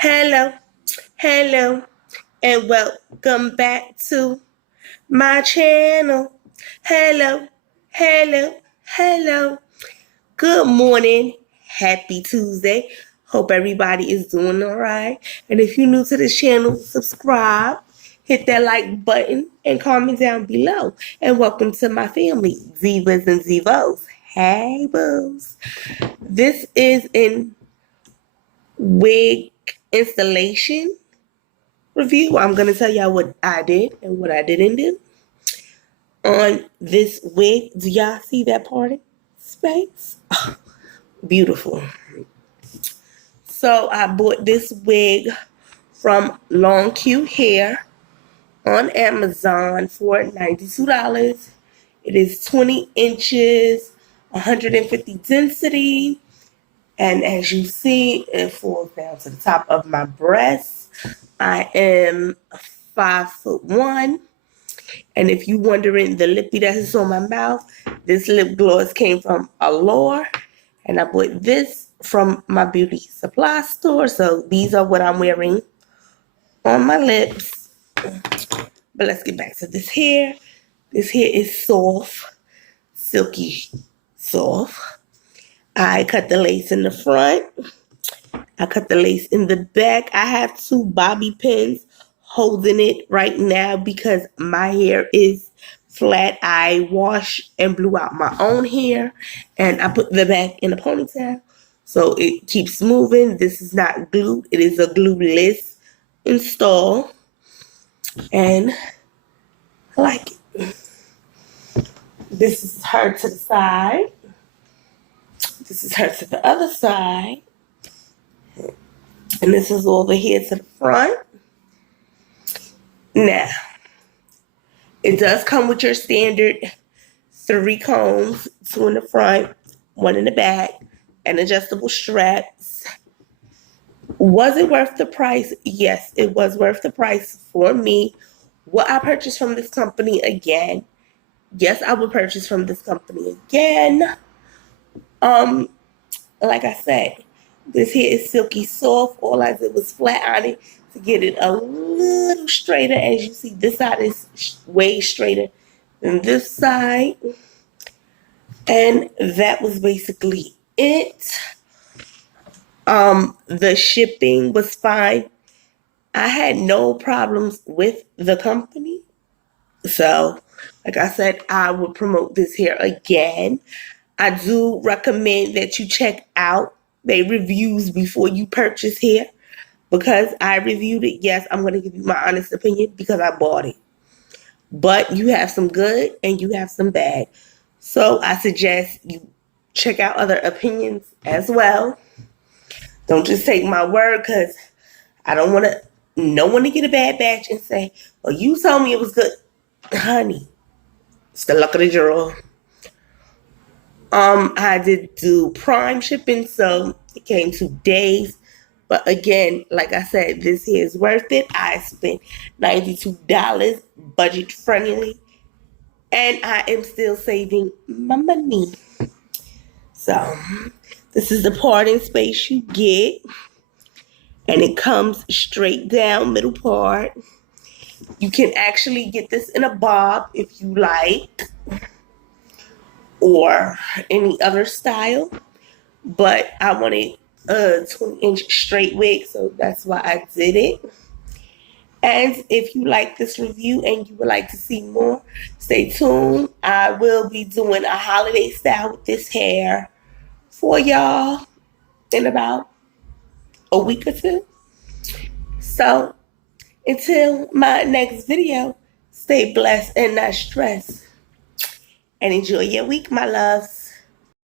Hello, hello, and welcome back to my channel. Hello, hello, hello. Good morning. Happy Tuesday. Hope everybody is doing all right. And if you're new to this channel, subscribe, hit that like button, and comment down below. And welcome to my family, Zivas and Zivos. Hey, boos. This is an wig installation review. I'm going to tell y'all what I did and what I didn't do on this wig. Do y'all see that parting space? Oh, beautiful. So I bought this wig from LONGQI Hair on Amazon for $92. It is 20 inches, 150 density. And as you see, it falls down to the top of my breast. I am 5'1". And if you're wondering the lippy that is on my mouth, this lip gloss came from Allure. And I bought this from my beauty supply store. So these are what I'm wearing on my lips. But let's get back to this hair. This hair is soft, silky soft. I cut the lace in the front. I cut the lace in the back. I have two bobby pins holding it right now because my hair is flat. I washed and blew out my own hair, and I put the back in a ponytail so it keeps moving. This is not glued. It is a glueless install, and I like it. This is her to the side. This is her to the other side. And this is all the hair to the front. Now, it does come with your standard 3 combs, 2 in the front, 1 in the back, and adjustable straps. Was it worth the price? Yes, it was worth the price for me. Will I purchase from this company again? Yes, I would purchase from this company again. Like I said, this here is silky soft. All I did was flat iron it to get it a little straighter. As you see, this side is way straighter than this side. And that was basically it. The shipping was fine. I had no problems with the company. So, like I said, I would promote this here again. I do recommend that you check out their reviews before you purchase here. Because I reviewed it, yes, I'm going to give you my honest opinion because I bought it. But you have some good and you have some bad. So I suggest you check out other opinions as well. Don't just take my word because I don't want no one to get a bad batch and say, well, you told me it was good. Honey, it's the luck of the draw. I did do Prime shipping, so it came 2 days. But again, like I said, this here is worth it. I spent $92 budget friendly, and I am still saving my money. So this is the parting space you get, and it comes straight down middle part. You can actually get this in a bob if you like, or any other style, but I wanted a 20-inch straight wig, so that's why I did it. And if you like this review and you would like to see more, stay tuned. I will be doing a holiday style with this hair for y'all in about a week or 2. So until my next video, stay blessed and not stressed. And enjoy your week, my loves.